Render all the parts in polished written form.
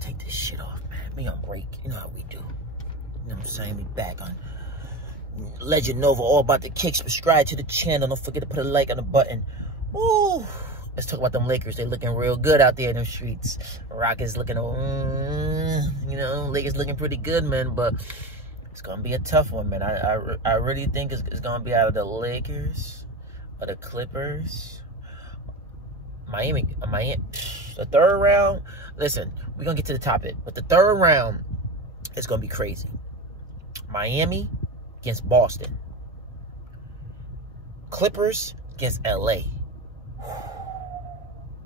Take this shit off, man. Me on break. You know how we do. You know what I'm saying? We back on Legend Nova, all about the kick. Subscribe to the channel. Don't forget to put a like on the button. Woo! Let's talk about them Lakers. They looking real good out there in them streets. Rockets looking, you know, Lakers looking pretty good, man. But it's gonna be a tough one, man. I really think it's gonna be out of the Lakers or the Clippers. Miami, the third round. Listen, we're gonna get to the topic, but the third round is gonna be crazy. Miami against Boston. Clippers against LA.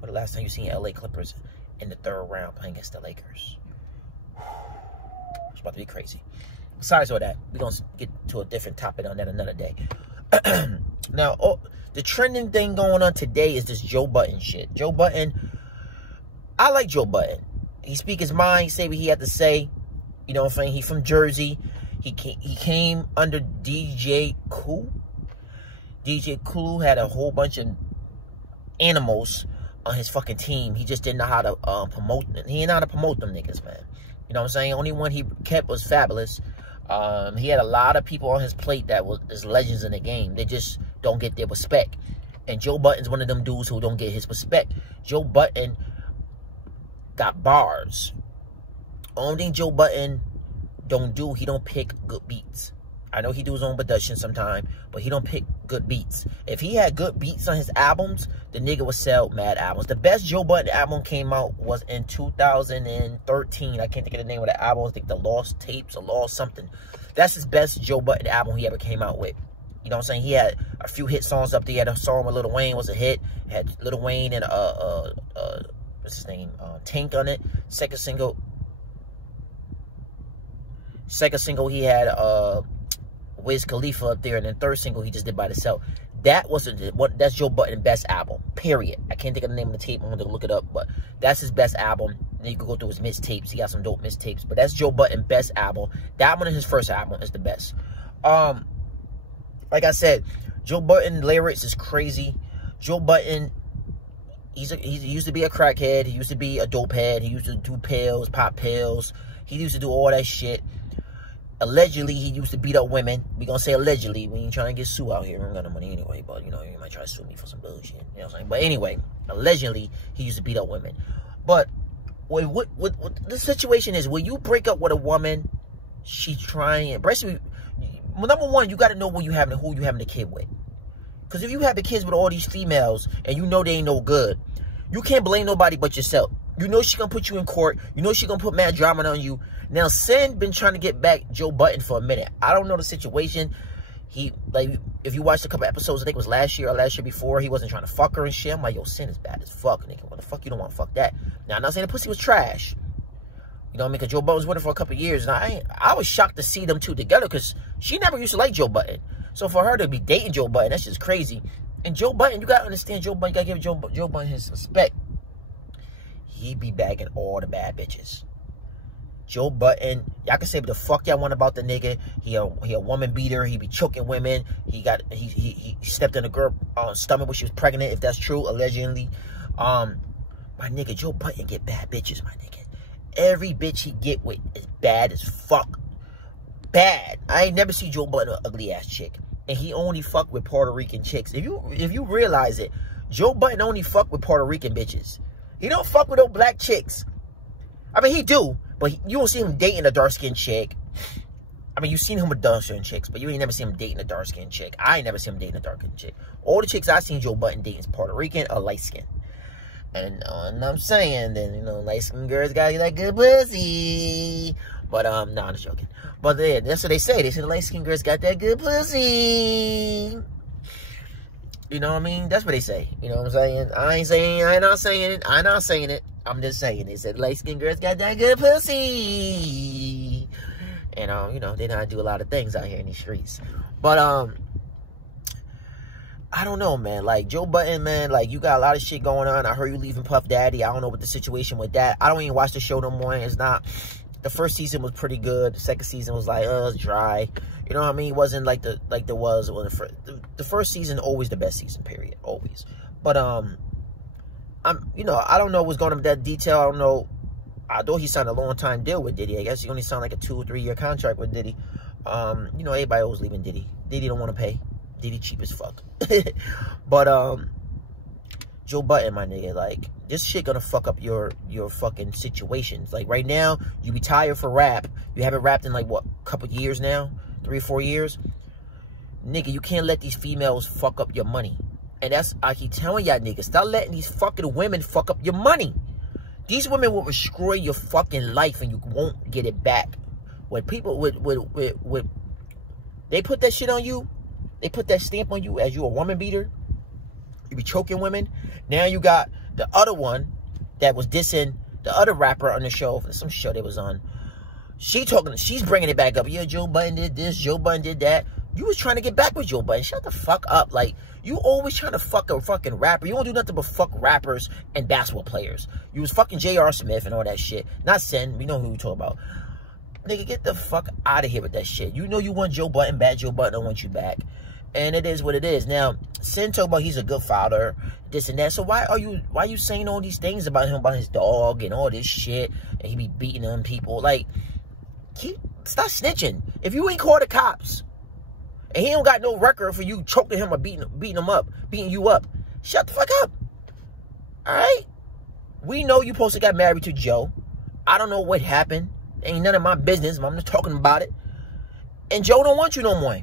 But the last time you seen LA Clippers in the third round playing against the Lakers? It's about to be crazy. Besides all that, we're gonna get to a different topic on that another day. Now, the trending thing going on today is this Joe Budden shit. Joe Budden, I like Joe Budden. He speak his mind, say what he had to say. You know what I'm saying? He from Jersey. He came under DJ Cool. DJ Cool had a whole bunch of animals on his fucking team. He just didn't know how to promote them. He didn't know how to promote them niggas, man. You know what I'm saying? Only one he kept was Fabulous. He had a lot of people on his plate that was legends in the game. They just don't get their respect. And Joe Budden's one of them dudes who don't get his respect. Joe Budden got bars. Only thing Joe Budden don't do, he don't pick good beats. I know he do his own production sometime, but he don't pick good beats. If he had good beats on his albums, the nigga would sell mad albums. The best Joe Budden album came out was in 2013. I can't think of the name of the album. I think The Lost Tapes or Lost something. That's his best Joe Budden album he ever came out with. You know what I'm saying? He had a few hit songs up there. He had a song with Lil Wayne was a hit. Had Lil Wayne and what's his name? Tank on it. Second single he had Wiz Khalifa up there, and then third single he just did by himself. That's Joe Budden's best album, period. I can't think of the name of the tape. I'm going to look it up, but that's his best album. Then you can go through his mixtapes. He got some dope mixtapes, but that's Joe Budden's best album. That one is his first album is the best. Like I said, Joe Budden lyrics is crazy. Joe Budden, he used to be a crackhead. He used to be a dope head. He used to do pills, pop pills. He used to do all that shit. Allegedly, he used to beat up women. We gonna say allegedly. We ain't trying to get sued out here. We don't got no money anyway, but, you know, you might try to sue me for some bullshit. You know what I'm saying? But anyway, allegedly, he used to beat up women. But what the situation is, when you break up with a woman, she's trying, basically, well, number one, you got to know who you having the kid with. Because if you have the kids with all these females and you know they ain't no good, you can't blame nobody but yourself. You know she gonna put you in court. You know she gonna put mad drama on you. Now, Sin been trying to get back Joe Budden for a minute. I don't know the situation. He, like, if you watched a couple episodes, I think it was last year or last year before, he wasn't trying to fuck her and shit. I'm like, yo, Sin is bad as fuck, nigga. What the fuck you don't want to fuck that? Now, I'm not saying the pussy was trash. You know what I mean? Because Joe Budden was with her for a couple of years. And I was shocked to see them two together because she never used to like Joe Budden. So for her to be dating Joe Budden, that's just crazy. And Joe Budden, you got to understand Joe Budden. You got to give Joe Budden his respect. He be bagging all the bad bitches. Joe Budden, y'all can say what the fuck y'all want about the nigga. He a woman beater. He be choking women. He stepped in a girl stomach when she was pregnant, if that's true, allegedly. My nigga, Joe Budden get bad bitches, my nigga. Every bitch he get with is bad as fuck. Bad. I ain't never seen Joe Budden an ugly ass chick. And he only fuck with Puerto Rican chicks. If you realize it, Joe Budden only fuck with Puerto Rican bitches. He don't fuck with no black chicks. I mean, he do, but you don't see him dating a dark-skinned chick. I mean, you seen him with dark-skinned chicks, but you ain't never seen him dating a dark-skinned chick. I ain't never seen him dating a dark-skinned chick. All the chicks I seen Joe Budden dating is Puerto Rican or light-skinned. And I'm saying, then, you know, light-skinned girls got that good pussy. But, no, I'm just joking. But yeah, that's what they say. They say the light-skinned girls got that good pussy. You know what I mean? That's what they say. You know what I'm saying? I'm not saying it. I'm just saying. They said light-skinned girls got that good pussy. And, you know, they know how to do a lot of things out here in these streets. But, I don't know, man. Like, Joe Budden, man, like, you got a lot of shit going on. I heard you leaving Puff Daddy. I don't know what the situation with that. I don't even watch the show no more. It's not... The first season was pretty good. The second season was like, it's dry. You know what I mean? It wasn't like the first season, always the best season, period. Always. But, you know, I don't know what's going on with that detail. I don't know I thought he signed a long-time deal with Diddy. I guess he only signed like a 2 or 3 year contract with Diddy. You know, everybody always leaving Diddy. Diddy don't want to pay. Diddy cheap as fuck. But Joe Budden, my nigga, like, this shit gonna fuck up your fucking situations. Like, right now, you retire for rap. You haven't rapped in, like, what, a couple years now? 3 or 4 years? Nigga, you can't let these females fuck up your money. And that's, I keep telling y'all niggas, stop letting these fucking women fuck up your money. These women will destroy your fucking life and you won't get it back. When people they put that shit on you, they put that stamp on you as you a woman beater, you be choking women. Now you got the other one that was dissing the other rapper on the show, some show they was on. She's bringing it back up. Yeah, Joe Budden did this, Joe Budden did that. You was trying to get back with Joe Budden. Shut the fuck up. Like, you always trying to fuck a fucking rapper. You don't do nothing but fuck rappers and basketball players. You was fucking J.R. Smith and all that shit. Not Sin. We know who we talking about. Nigga, get the fuck out of here with that shit. You know you want Joe Budden back. Joe Budden don't want you back. And it is what it is. Now, Sin talk about he's a good father, this and that. So why are you saying all these things about him, about his dog and all this shit, and he be beating on people? Like, stop snitching. If you ain't called the cops, and he don't got no record for you choking him or beating him up, beating you up, shut the fuck up. All right? We know you supposed to got married to Joe. I don't know what happened. Ain't none of my business. I'm just talking about it. And Joe don't want you no more.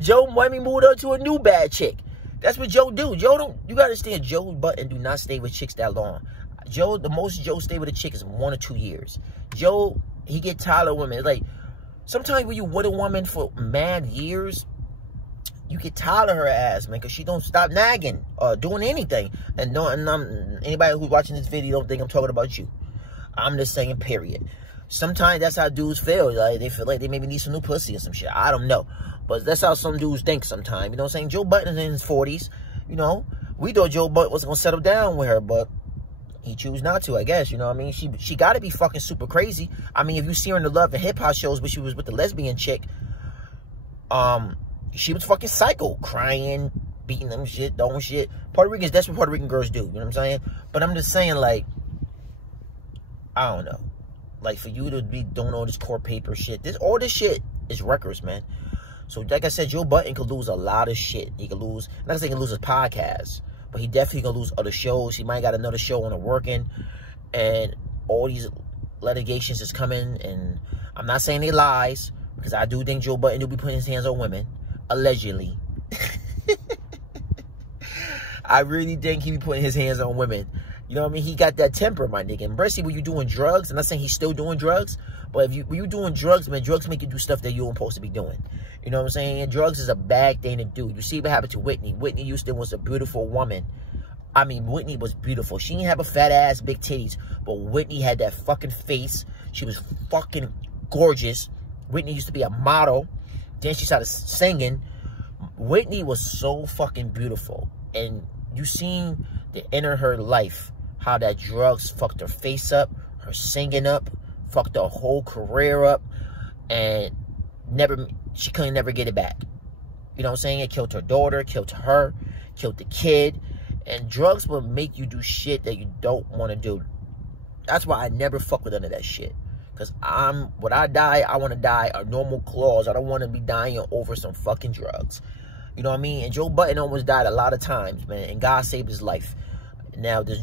Joe want me moved up to a new bad chick. That's what Joe do. Joe don't, you gotta understand, Joe Budden do not stay with chicks that long. The most Joe stay with a chick is 1 or 2 years. Joe, he get tired of women. Like, sometimes when you with a woman for mad years, you get tired of her ass, man, because she don't stop nagging or doing anything. And anybody who's watching this video don't think I'm talking about you. I'm just saying, period. Sometimes that's how dudes feel. Like, they feel like they maybe need some new pussy or some shit. I don't know. But that's how some dudes think sometimes. You know what I'm saying? Joe Budden is in his 40s. You know, we thought Joe Budden was going to settle down with her, but he chose not to, I guess. You know what I mean? She got to be fucking super crazy. I mean, if you see her in the Love and Hip Hop shows where she was with the lesbian chick, she was fucking psycho. Crying, beating them shit, doing shit. Puerto Ricans, that's what Puerto Rican girls do. You know what I'm saying? But I'm just saying, like, I don't know. Like, for you to be doing all this court paper shit, all this shit is records, man. So, like I said, Joe Budden could lose a lot of shit. He could lose, not to say he can lose his podcast, but he definitely gonna lose other shows. He might got another show on the working, and all these litigations is coming. And I'm not saying they lies, because I do think Joe Budden do be putting his hands on women, allegedly. I really think he be putting his hands on women. You know what I mean? He got that temper, my nigga. And especially when you doing drugs. I'm not saying he's still doing drugs, but when you doing drugs, man, drugs make you do stuff that you weren't supposed to be doing. You know what I'm saying? And drugs is a bad thing to do. You see what happened to Whitney. Whitney Houston was a beautiful woman. I mean, Whitney was beautiful. She didn't have a fat ass, big titties, but Whitney had that fucking face. She was fucking gorgeous. Whitney used to be a model. Then she started singing. Whitney was so fucking beautiful. And you seen the end of her life, how that drugs fucked her face up, her singing up, fucked her whole career up, and she couldn't never get it back. You know what I'm saying? It killed her daughter, killed her, killed the kid. And drugs will make you do shit that you don't want to do. That's why I never fuck with none of that shit. Because when I die, I want to die a normal clause. I don't want to be dying over some fucking drugs. You know what I mean? And Joe Budden almost died a lot of times, man. And God saved his life. Now, the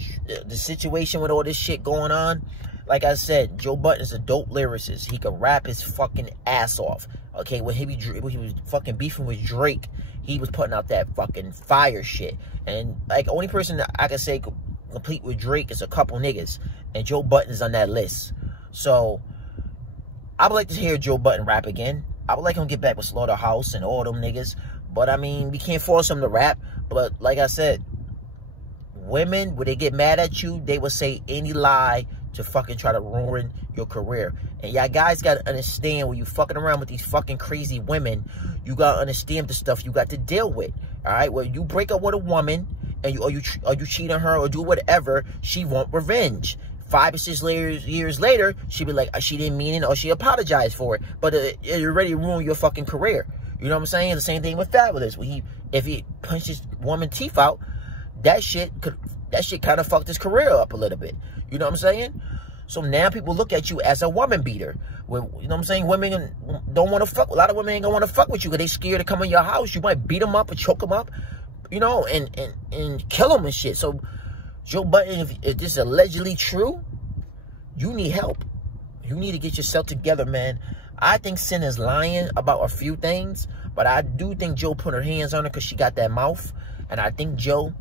situation with all this shit going on, like I said, Joe Budden is a dope lyricist. He could rap his fucking ass off. Okay, when he was fucking beefing with Drake, he was putting out that fucking fire shit. And, like, the only person that I can say complete with Drake is a couple niggas. And Joe Budden is on that list. So, I would like to hear Joe Budden rap again. I would like him to get back with Slaughterhouse and all them niggas. But, I mean, we can't force him to rap. But, like I said, women, when they get mad at you, they will say any lie to fucking try to ruin your career. And y'all guys got to understand, when you fucking around with these fucking crazy women, you got to understand the stuff you got to deal with. All right? When you break up with a woman, and you cheat on her or do whatever, she want revenge. 5 or 6 years later, she be like, she didn't mean it, or she apologized for it. But it already ruined your fucking career. You know what I'm saying? The same thing with Fabulous. If he punched his woman's teeth out, that shit kind of fucked his career up a little bit. You know what I'm saying? So now people look at you as a woman beater. You know what I'm saying? Women don't want to fuck. A lot of women ain't gonna want to fuck with you because they scared to come in your house. You might beat them up or choke them up, you know, and kill them and shit. So Joe Budden, if this is allegedly true, you need help. You need to get yourself together, man. I think Sin is lying about a few things, but I do think Joe put her hands on her because she got that mouth. And I think Joe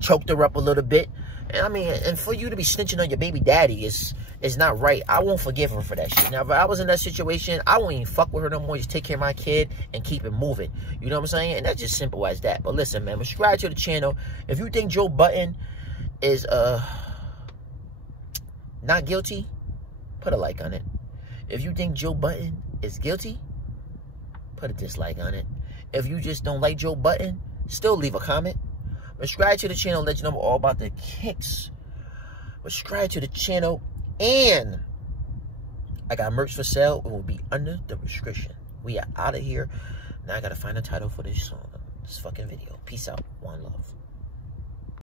choked her up a little bit. And I mean, and for you to be snitching on your baby daddy is not right. I won't forgive her for that shit. Now, if I was in that situation, I won't even fuck with her no more. Just take care of my kid and keep it moving. You know what I'm saying? And that's just simple as that. But listen, man, subscribe to the channel. If you think Joe Budden is not guilty, put a like on it. If you think Joe Budden is guilty, put a dislike on it. If you just don't like Joe Budden, still leave a comment. Subscribe to the channel, let you know all about the kicks. Subscribe to the channel, and I got merch for sale. It will be under the description. We are out of here. Now I gotta find a title for this fucking video. Peace out. One love.